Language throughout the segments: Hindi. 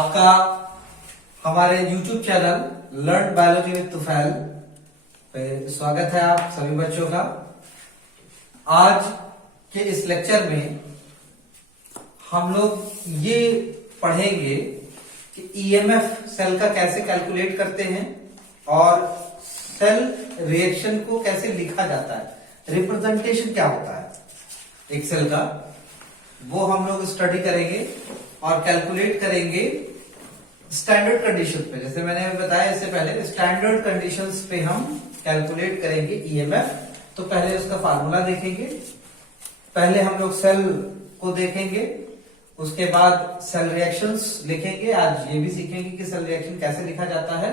आपका हमारे YouTube channel learn biology with Tufail पे स्वागत है आप सभी बच्चों का। आज के इस लेक्चर में हम लोग ये पढ़ेंगे कि ईएमएफ सेल का कैसे कैलकुलेट करते हैं और सेल रिएक्शन को कैसे लिखा जाता है, रिप्रेजेंटेशन क्या होता है एक सेल का, वो हम लोग स्टडी करेंगे और कैलकुलेट करेंगे स्टैंडर्ड कंडीशंस पे। जैसे मैंने बताया इससे पहले, स्टैंडर्ड कंडीशंस पे हम कैलकुलेट करेंगे ईएमएफ। तो पहले उसका फार्मूला देखेंगे, पहले हम लोग सेल को देखेंगे, उसके बाद सेल रिएक्शंस लिखेंगे। आज ये भी सीखेंगे कि सेल रिएक्शन कैसे लिखा जाता है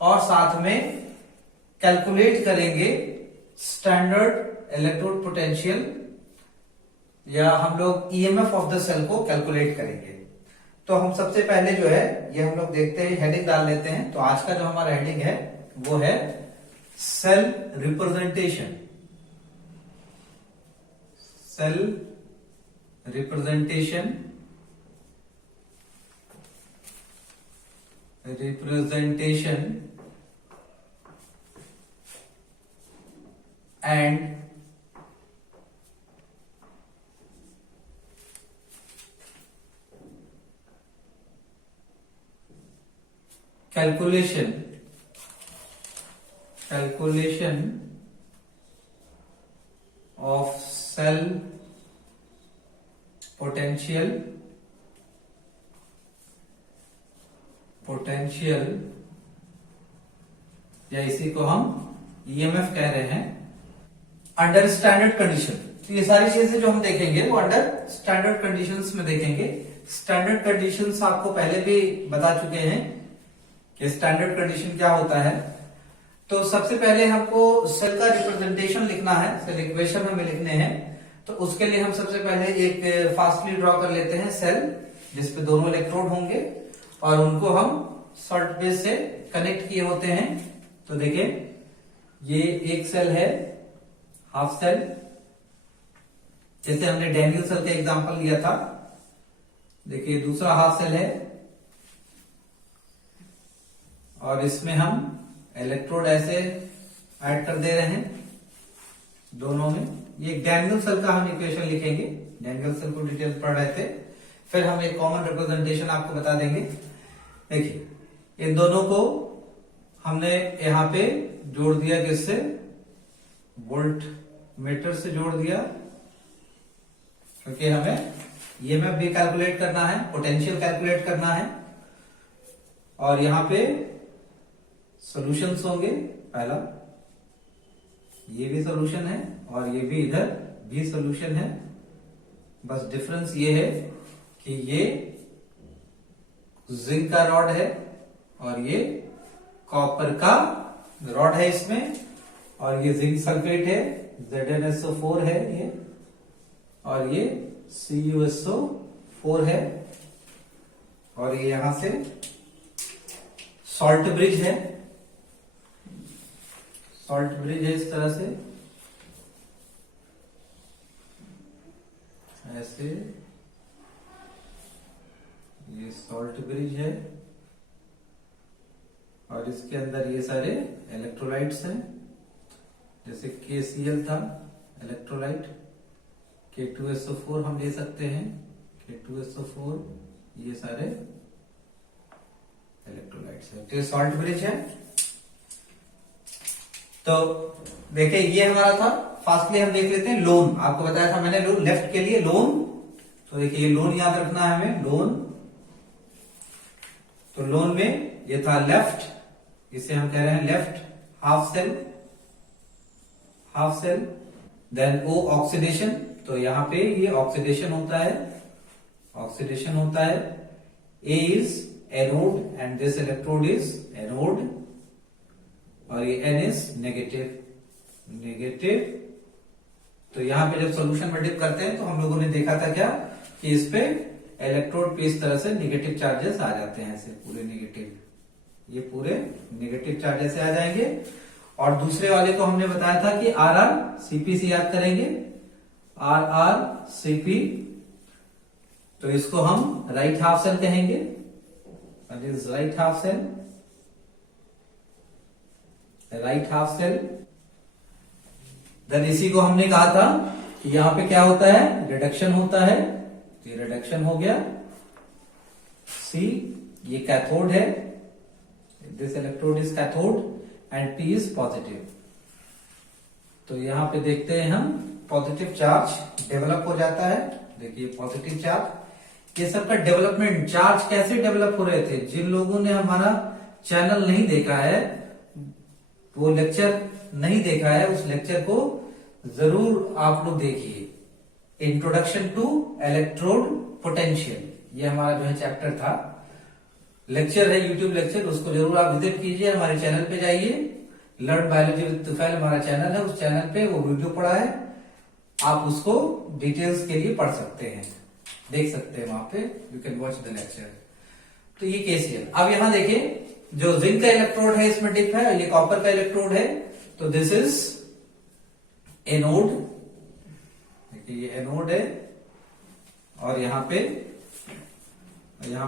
और साथ में कैलकुलेट करेंगे स्टैंडर्ड इलेक्ट्रोड पोटेंशियल, या हम लोग ईएमएफ ऑफ द सेल को कैलकुलेट करेंगे। तो हम सबसे पहले जो है ये हम लोग देखते हैं, हेडिंग डाल लेते हैं। तो आज का जो हमारा हेडिंग है वो है cell representation. Cell representation and calculation of cell potential या इसी को हम ईएमएफ कह रहे हैं अंडर स्टैंडर्ड कंडीशन। तो ये सारी चीजें जो हम देखेंगे वो अंडर स्टैंडर्ड कंडीशंस में देखेंगे। स्टैंडर्ड कंडीशंस आपको पहले भी बता चुके हैं कि स्टैंडर्ड कंडीशन क्या होता है। तो सबसे पहले हमको सेल का रिप्रेजेंटेशन लिखना है, सेल इक्वेशन हमें लिखने हैं। तो उसके लिए हम सबसे पहले एक फास्टली ड्रॉ कर लेते हैं सेल जिसपे दोनों इलेक्ट्रोड होंगे और उनको हम शॉर्ट बेस से कनेक्ट किए होते हैं। तो देखिए ये एक सेल है, हाफ सेल, जैसे हमने डैनियल सेल का एग्जांपल लिया था। देखिए दूसरा हाफ सेल है और इसमें हम इलेक्ट्रोड ऐसे ऐड कर दे रहे हैं दोनों में। ये डैनियल सेल का हम इक्वेशन लिखेंगे, डैनियल सेल को डिटेल पढ़ रहे थे, फिर हम एक कॉमन रिप्रेजेंटेशन आपको बता देंगे। देखिए इन दोनों को हमने यहां पे जोड़ दिया, किससे, वोल्ट मीटर से जोड़ दिया, क्योंकि हमें ईएमएफ भी कैलकुलेट करना है, पोटेंशियल कैलकुलेट करना है। और यहां पे सॉल्यूशंस होंगे, पहला ये भी सॉल्यूशन है और ये भी इधर भी सॉल्यूशन है। बस डिफरेंस ये है कि ये जिंक का रॉड है और ये कॉपर का रॉड है इसमें, और ये जिंक सल्फेट है, ZnSO4 है ये, और ये CuSO4 है, और ये यहां से सॉल्ट ब्रिज है, सॉल्ट ब्रिज है इस तरह से, ऐसे ये सॉल्ट ब्रिज है, और इसके अंदर ये सारे इलेक्ट्रोलाइट्स हैं। जैसे KCl था इलेक्ट्रोलाइट, K2SO4 हम ले सकते हैं, K2SO4, ये सारे इलेक्ट्रोलाइट्स है। तो ये सॉल्ट ब्रिज है। तो देखिए ये हमारा था। फास्टली हम देख लेते हैं लोन। आपको बताया था मैंने लोन, लेफ्ट के लिए लोन। तो देखिए ये लोन याद रखना है हमें, लोन। तो लोन में ये था लेफ्ट, इसे हम कह रहे हैं left half cell, half cell. Then O oxidation, तो यहां पे ये ऑक्सीडेशन होता है, ऑक्सीडेशन होता है। A is anode and this electrode is anode, और ये N इज नेगेटिव, नेगेटिव। तो यहां पे जब सॉल्यूशन में डिप करते हैं तो हम लोगों ने देखा था क्या कि इस पे इलेक्ट्रोड पे इस तरह से नेगेटिव चार्जेस आ जाते हैं, ऐसे पूरे नेगेटिव, ये पूरे नेगेटिव चार्जेस आ जाएंगे। और दूसरे वाले को हमने बताया था कि RrCp से याद करेंगे, RrCp। तो इसको हम राइट हाफ सेल कहेंगे, that is right half cell, right half cell. Then इसी को हमने कहा था कि यहां पे क्या होता है, रिडक्शन होता है, तो ये रिडक्शन हो गया। सी ये कैथोड है, this electrode is cathode and P is positive. तो यहां पे देखते हैं हम पॉजिटिव चार्ज डेवलप हो जाता है। देखिए पॉजिटिव चार्ज, ये सबका डेवलपमेंट, चार्ज कैसे डेवलप हो रहे थे, जिन लोगों ने हमारा चैनल नहीं देखा है, वो लेक्चर नहीं देखा है, उस लेक्चर को जरूर आप लोग देखिए। इंट्रोडक्शन टू इलेक्ट्रोड पोटेंशियल, ये हमारा जो है चैप्टर था, लेक्चर है, यूट्यूब लेक्चर, उसको जरूर आप विजिट कीजिए। हमारे चैनल पे जाइए, लर्न बायोलॉजी विद तुफैल हमारा चैनल है, उस चैनल पे वो वीडियो पड़ा है, आप उसको डिटेल्स के लिए पढ़ सकते हैं, देख सकते हैं वहां पे, you can watch the lecture. तो ये केसीएल। अब यहां देखें, जो जिंक का इलेक्ट्रोड है इसमें डिप है, ये कॉपर का इलेक्ट्रोड है, तो दिस इज एनोड। देखिए ये एनोड है, और यहां पे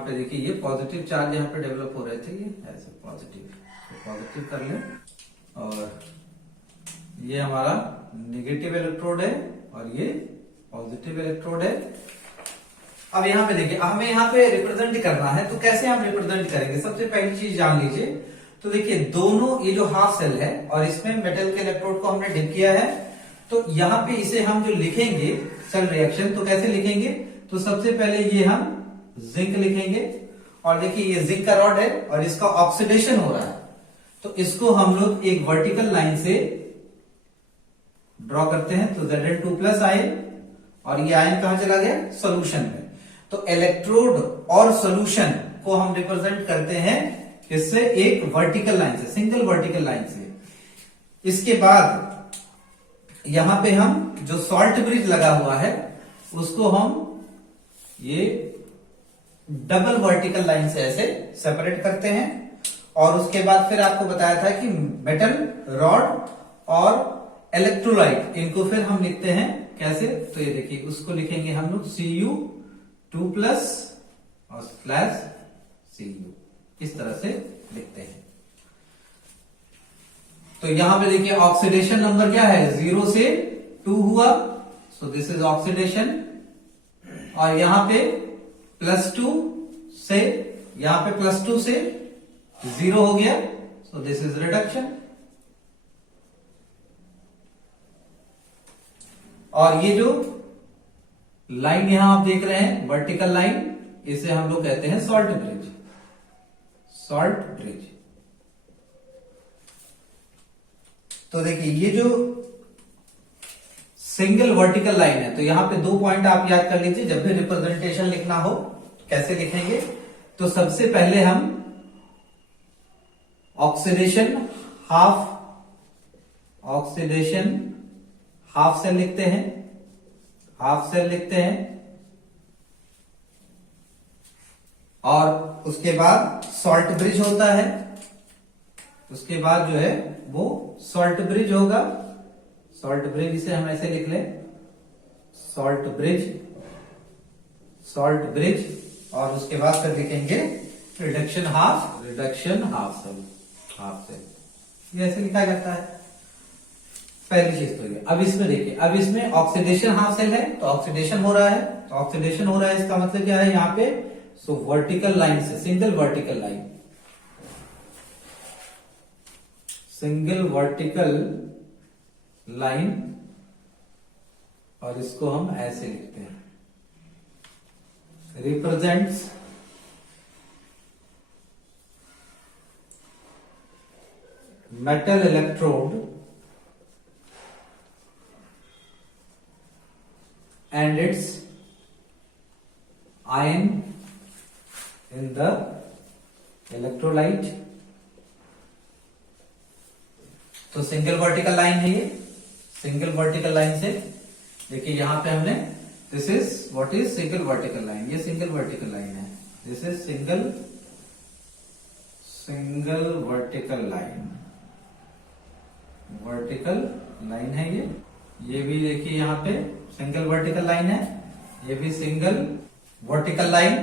देखिए ये पॉजिटिव चार्ज यहां पे डेवलप हो रहे थे, ये ऐसे पॉजिटिव, तो पॉजिटिव कर लें, और ये हमारा नेगेटिव इलेक्ट्रोड है, और ये पॉजिटिव इलेक्ट्रोड है। अब यहां पे देखिए, हमें यहां पे रिप्रेजेंट करना है, तो कैसे हम रिप्रेजेंट करेंगे, सबसे पहली चीज जान लीजिए। तो देखिए दोनों, ये जो हाफ सेल है और इसमें मेटल के इलेक्ट्रोड को हमने डिप किया है, तो यहां पे इसे हम जो लिखेंगे सेल रिएक्शन, तो कैसे लिखेंगे, तो सबसे पहले ये हम जिंक लिखेंगे, और देखिए ये जिंक का रॉड है और इसका ऑक्सीडेशन हो रहा है, तो इसको हम लोग एक वर्टिकल लाइन से ड्रॉ करते हैं। तो Zn2 प्लस आयन, और ये आयन कहां चला गया, सोल्यूशन में। तो इलेक्ट्रोड और सोल्यूशन को हम रिप्रेजेंट करते हैं इससे, एक वर्टिकल लाइन से, सिंगल वर्टिकल लाइन से। इसके बाद यहां पे हम जो सॉल्ट ब्रिज लगा हुआ है उसको हम ये डबल वर्टिकल लाइन से ऐसे सेपरेट करते हैं, और उसके बाद फिर आपको बताया था कि मेटल रॉड और इलेक्ट्रोलाइट, इनको फिर हम लिखते हैं कैसे, तो ये देखिए उसको लिखेंगे हम लोग Cu2 प्लस और स्लैश Cu, इस तरह से लिखते हैं। तो यहां पे देखिए ऑक्सीडेशन नंबर क्या है, 0 से 2 हुआ, सो दिस इज ऑक्सीडेशन, और यहां पे +2 से, यहां पे +2 से 0 हो गया, सो दिस इज रिडक्शन। और ये जो लाइन यहां आप देख रहे हैं, वर्टिकल लाइन, इसे हम लोग कहते हैं सॉल्ट ब्रिज, सॉल्ट ब्रिज। तो देखिए ये जो सिंगल वर्टिकल लाइन है, तो यहां पे 2 पॉइंट आप याद कर लीजिए, जब भी रिप्रेजेंटेशन लिखना हो कैसे लिखेंगे। तो सबसे पहले हम ऑक्सीडेशन हाफ सेल लिखते हैं, हाफ सेल लिखते हैं, और उसके बाद सॉल्ट ब्रिज होता है, उसके बाद जो है वो सॉल्ट ब्रिज होगा, सॉल्ट ब्रिज, इसे हम ऐसे लिख लें, सॉल्ट ब्रिज, और उसके बाद फिर लिखेंगे रिडक्शन हाफ सेल, ये ऐसे लिखा जाता है। पहली चीज तो ये। अब इसमें देखिए, अब इसमें ऑक्सीडेशन हाफ सेल है, तो ऑक्सीडेशन हो रहा है, तो ऑक्सीडेशन हो रहा है, इसका मतलब क्या है यहाँ पे, सो वर्टिकल लाइन से, सिंगल वर्टिकल लाइन, और इसको हम ऐसे लिखते हैं, represents metal electrode and its ion in the electrolyte। तो सिंगल वर्टिकल लाइन है ये, सिंगल वर्टिकल लाइन से देखिए यहां पे हमने, this is what is single vertical line, ये सिंगल वर्टिकल लाइन है, this is single vertical line है ये भी देखिए यहां पे सिंगल वर्टिकल लाइन है, ये भी सिंगल वर्टिकल लाइन।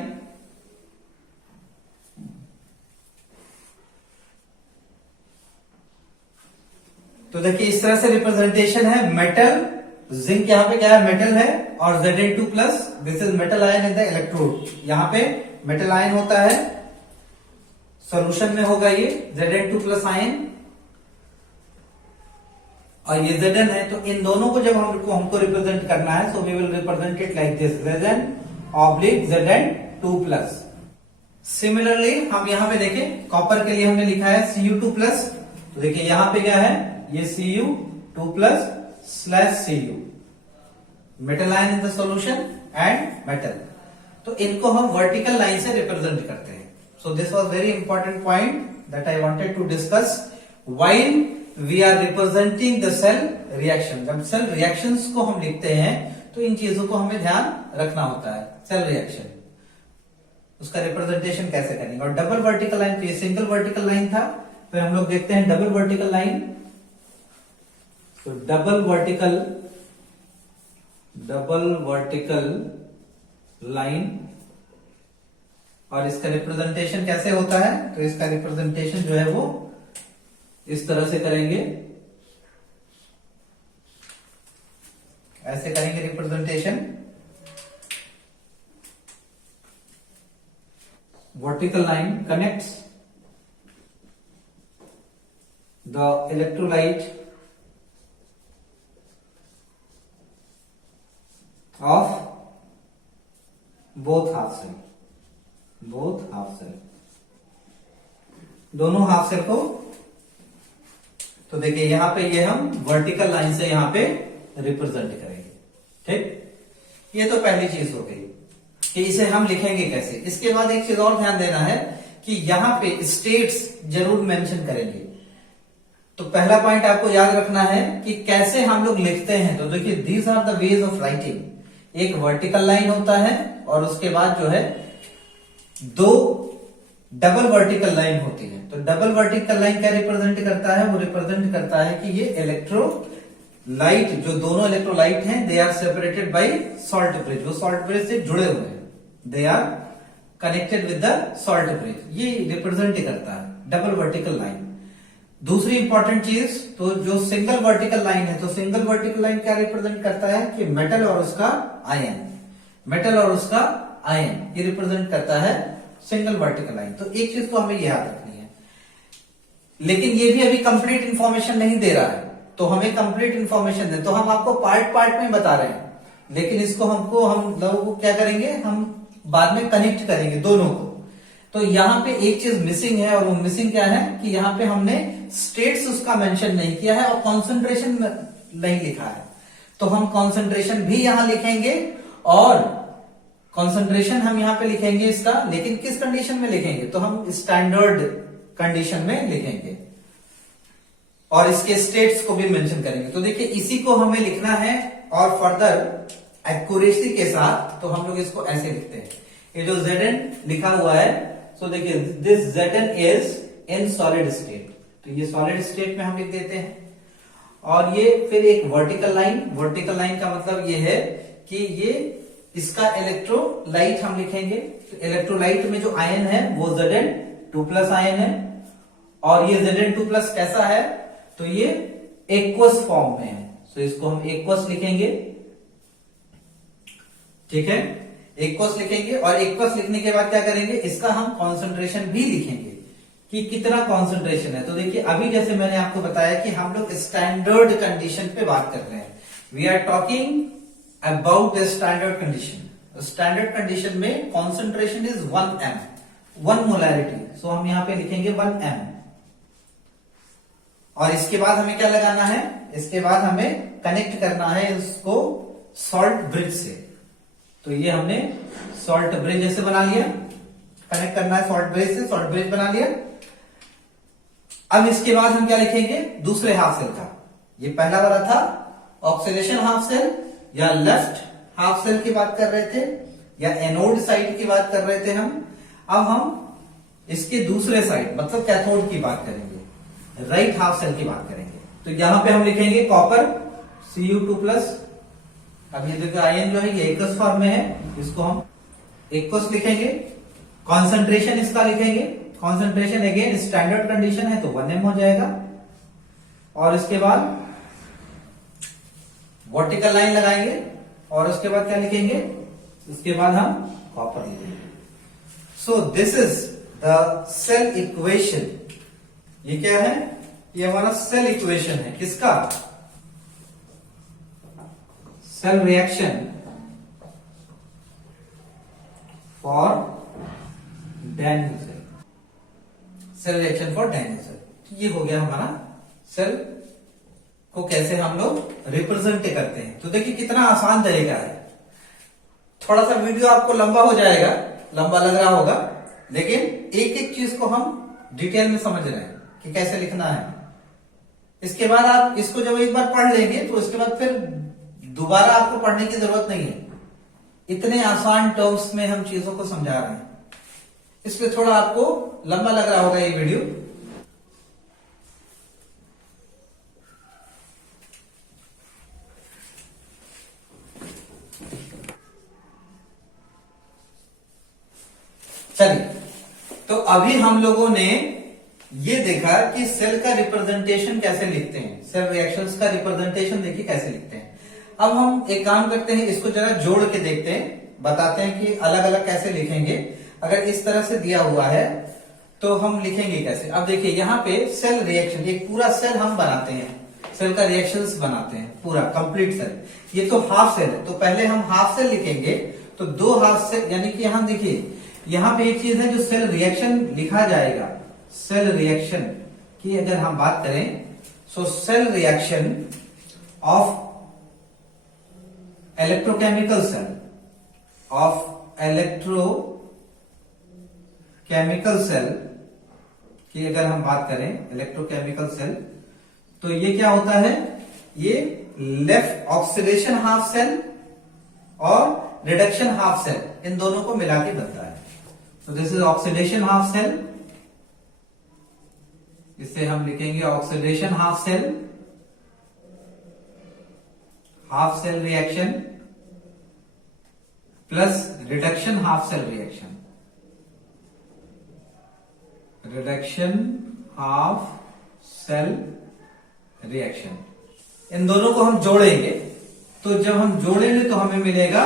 तो देखिए इस तरह से रिप्रेजेंटेशन है। मेटल, जिंक यहाँ पे क्या है, मेटल है, और Zn2 plus, this is metal ion in the electrode. यहाँ पे मेटल आयन होता है, सॉल्यूशन में होगा ये Zn2 प्लस आयन, और ये Zn है। तो इन दोनों को जब हमको रिप्रेजेंट करना है, so we will represent it like this, Zn oblique Zn2 plus. Similarly हम यहाँ पे देखें, कॉपर के लिए हमने लिखा है Cu2 प्लस, तो देखिए यहाँ पे क्या है, ये Cu2 plus slash Cu, metal ion in the solution and metal. तो इनको हम वर्टिकल लाइन से रिप्रेजेंट करते हैं। So this was very important point that I wanted to discuss while we are representing the cell reaction. जब सेल रिएक्शंस को हम लिखते हैं तो इन चीजों को हमें ध्यान रखना होता है। सेल रिएक्शन, उसका रिप्रेजेंटेशन कैसे करेंगे। और डबल वर्टिकल लाइन, तो ये सिंगल वर्टिकल लाइन था, फिर हम लोग देखते हैं डबल वर्टिकल लाइन। तो डबल वर्टिकल लाइन, और इसका रिप्रेजेंटेशन कैसे होता है, तो इसका रिप्रेजेंटेशन जो है वो इस तरह से करेंगे, ऐसे करेंगे representation. Vertical line connects the electrolyte of both half cell, दोनों हाफ सेल को। तो देखिए यहां पे ये हम वर्टिकल लाइन से यहां पे रिप्रेजेंट करेंगे। ठीक, ये तो पहली चीज हो गई कि इसे हम लिखेंगे कैसे। इसके बाद एक चीज और ध्यान देना है कि यहां पे स्टेट्स जरूर मेंशन करेंगे। तो पहला पॉइंट आपको याद रखना है कि कैसे हम लोग लिखते हैं। तो देखिए these are the ways of writing. एक वर्टिकल लाइन होता है और उसके बाद जो है दो डबल वर्टिकल लाइन होती है। तो डबल वर्टिकल लाइन क्या रिप्रेजेंट करता है, वो रिप्रेजेंट करता है कि ये इलेक्ट्रोलाइट, जो दोनों इलेक्ट्रोलाइट हैं, they are separated by salt bridge, वो सॉल्ट ब्रिज से जुड़े हुए हैं, they are connected with the salt bridge, ये रिप्रेजेंट करता है डबल वर्टिकल लाइन। दूसरी इंपॉर्टेंट चीज, तो जो सिंगल वर्टिकल लाइन है, तो सिंगल वर्टिकल लाइन क्या रिप्रेजेंट करता है कि मेटल और उसका आयन, मेटल और उसका आयन, ये रिप्रेजेंट करता है सिंगल वर्टिकल लाइन। तो एक चीज तो हमें याद रखनी है, लेकिन ये भी अभी कंप्लीट इंफॉर्मेशन नहीं दे रहा है, तो हमें कंप्लीट इंफॉर्मेशन दे, तो हम आपको पार्ट पार्ट में बता रहे हैं, लेकिन इसको हम लोगों को क्या करेंगे, हम बाद में कनेक्ट करेंगे दोनों को। तो यहां पे एक चीज मिसिंग है, और वो मिसिंग क्या है कि यहां पे हमने स्टेट्स उसका मेंशन नहीं किया है और कॉन्सेंट्रेशन नहीं लिखा है। तो हम कॉन्सेंट्रेशन भी यहां लिखेंगे, और कॉन्सेंट्रेशन हम यहां पे लिखेंगे इसका, लेकिन किस कंडीशन में लिखेंगे, तो हम स्टैंडर्ड कंडीशन में लिखेंगे, और इसके स्टेट्स को भी मेंशन करेंगे। तो देखिए इसी को हमें लिखना है, और फर्दर एक्यूरेसी के साथ तो हम लोग इसको ऐसे लिखते हैं। ये जो Zn लिखा हुआ है, तो देखिए this Zn is in solid state, तो ये सॉलिड स्टेट में हम लिख देते हैं। और ये फिर एक वर्टिकल लाइन, वर्टिकल लाइन का मतलब ये है कि ये इसका इलेक्ट्रोलाइट हम लिखेंगे। तो इलेक्ट्रोलाइट में जो आयन है वो Zn2 प्लस आयन है, और ये Zn2 प्लस कैसा है, तो ये एक्वस फॉर्म में है, तो इसको हम एक्वस लिखेंगे। ठीक है, एक्वस लिखेंगे, और एक्वस लिखने के बाद क्या करेंगे, इसका हम कॉन्सेंट्रेशन भी लिखेंगे कि कितना कॉन्सेंट्रेशन है। तो देखिए अभी जैसे मैंने आपको बताया कि हम लोग स्टैंडर्ड कंडीशन पे बात कर रहे हैं, we are talking about the standard condition. Standard condition में concentration is 1 m, 1 molarity, so हम यहां पे लिखेंगे 1 m। और इसके बाद हमें क्या लगाना है, इसके बाद हमें कनेक्ट करना है इसको सॉल्ट ब्रिज से। तो ये हमने सॉल्ट ब्रिज ऐसे बना लिया, कनेक्ट करना है सॉल्ट ब्रिज से, सॉल्ट ब्रिज बना लिया। अब इसके बाद हम क्या लिखेंगे, दूसरे हाफ सेल का, ये पहला वाला था ऑक्सीडेशन हाफ सेल, या लेफ्ट हाफ सेल की बात कर रहे थे, या एनोड साइड की बात कर रहे थे हम। अब हम इसके दूसरे साइड मतलब कैथोड की बात करेंगे, राइट हाफ सेल की बात करेंगे। तो यहां पे हम लिखेंगे कॉपर Cu2 प्लस। अब ये देखो आयन जो है ये एक्वस फॉर्म में है, इसको हम एक्वस लिखेंगे। कॉन्सेंट्रेशन इसका लिखेंगे, कॉन्सेंट्रेशन अगेन स्टैंडर्ड कंडीशन है तो 1 m हो जाएगा। और इसके बाद वर्टिकल लाइन लगाएंगे और उसके बाद क्या लिखेंगे, उसके बाद हम कॉपर लिखेंगे। So this is the cell equation. ये क्या है, ये हमारा सेल इक्वेशन है, किसका, cell reaction for Daniell cell, cell reaction for Daniell cell. ये हो गया हमारा सेल को कैसे हम लोग रिप्रेजेंट करते हैं। तो देखिए कितना आसान तरीका है। थोड़ा सा वीडियो आपको लंबा हो जाएगा, लंबा लग रहा होगा, लेकिन एक एक चीज को हम डिटेल में समझ रहे हैं कि कैसे लिखना है। इसके बाद आप इसको जब एक बार पढ़ लेंगे तो इसके बाद फिर दोबारा आपको पढ़ने की जरूरत नहीं है। इतने आसान टर्म्स में हम चीजों को समझा रहे हैं, इसलिए थोड़ा आपको लंबा लग रहा होगा ये वीडियो। चलिए, तो अभी हम लोगों ने ये देखा कि सेल का रिप्रेजेंटेशन कैसे लिखते हैं, सेल रिएक्शंस का रिप्रेजेंटेशन देखिए कैसे लिखते हैं। अब हम एक काम करते हैं, इसको जरा जोड़ के देखते हैं, बताते हैं कि अलग अलग कैसे लिखेंगे। अगर इस तरह से दिया हुआ है तो हम लिखेंगे कैसे। अब देखिए यहाँ पे सेल रिएक्शन, एक पूरा सेल हम बनाते हैं, सेल का रिएक्शंस बनाते हैं पूरा कंप्लीट सेल। ये तो हाफ सेल है, तो पहले हम हाफ सेल लिखेंगे। तो दो हाफ सेल, यानी कि यहाँ देखिए यहाँ पे एक चीज है जो सेल रिएक्शन लिखा जाएगा। सेल रिएक्शन की अगर हम बात करें, so cell reaction of electrochemical cell, of electrochemical cell की अगर हम बात करें, इलेक्ट्रोकेमिकल सेल, तो ये क्या होता है, ये लेफ्ट ऑक्सीडेशन हाफ सेल और रिडक्शन हाफ सेल, इन दोनों को मिला के बनता है। तो this is oxidation half cell, इसे हम लिखेंगे oxidation half cell, half cell reaction plus reduction half cell reaction, reduction half cell reaction. इन दोनों को हम जोड़ेंगे, तो जब हम जोड़ेंगे तो हमें मिलेगा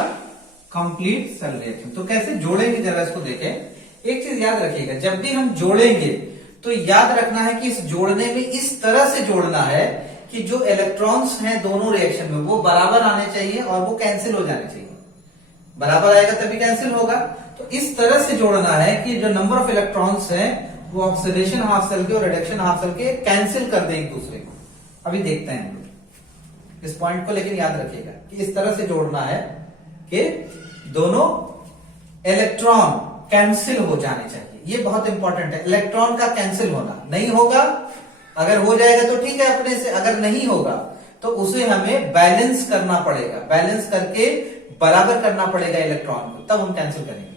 कंप्लीट सेल रिएक्शन। तो कैसे जोड़ेंगे जरा इसको देखें। एक चीज याद रखिएगा, जब भी हम जोड़ेंगे तो याद रखना है कि इस जोड़ने में इस तरह से जोड़ना है कि जो इलेक्ट्रॉन्स हैं दोनों रिएक्शन में वो बराबर आने चाहिए और वो कैंसिल हो जाने चाहिए। बराबर आएगा तभी कैंसिल होगा। तो इस तरह से जोड़ना है कि जो नंबर ऑफ इलेक्ट्रॉन्स हैं वो ऑक्सीडेशन हाफ सेल के और रिडक्शन हाफ सेल के कैंसिल कर दे एक दूसरे को। अभी देखते हैं इस पॉइंट को, लेकिन याद रखिएगा कि इस तरह से जोड़ना है कि दोनों इलेक्ट्रॉन कैंसिल हो जाने चाहिए। ये बहुत इंपॉर्टेंट है, इलेक्ट्रॉन का कैंसिल होना। नहीं होगा, अगर हो जाएगा तो ठीक है अपने से, अगर नहीं होगा तो उसे हमें बैलेंस करना पड़ेगा, बैलेंस करके बराबर करना पड़ेगा इलेक्ट्रॉन को, तब हम कैंसिल करेंगे।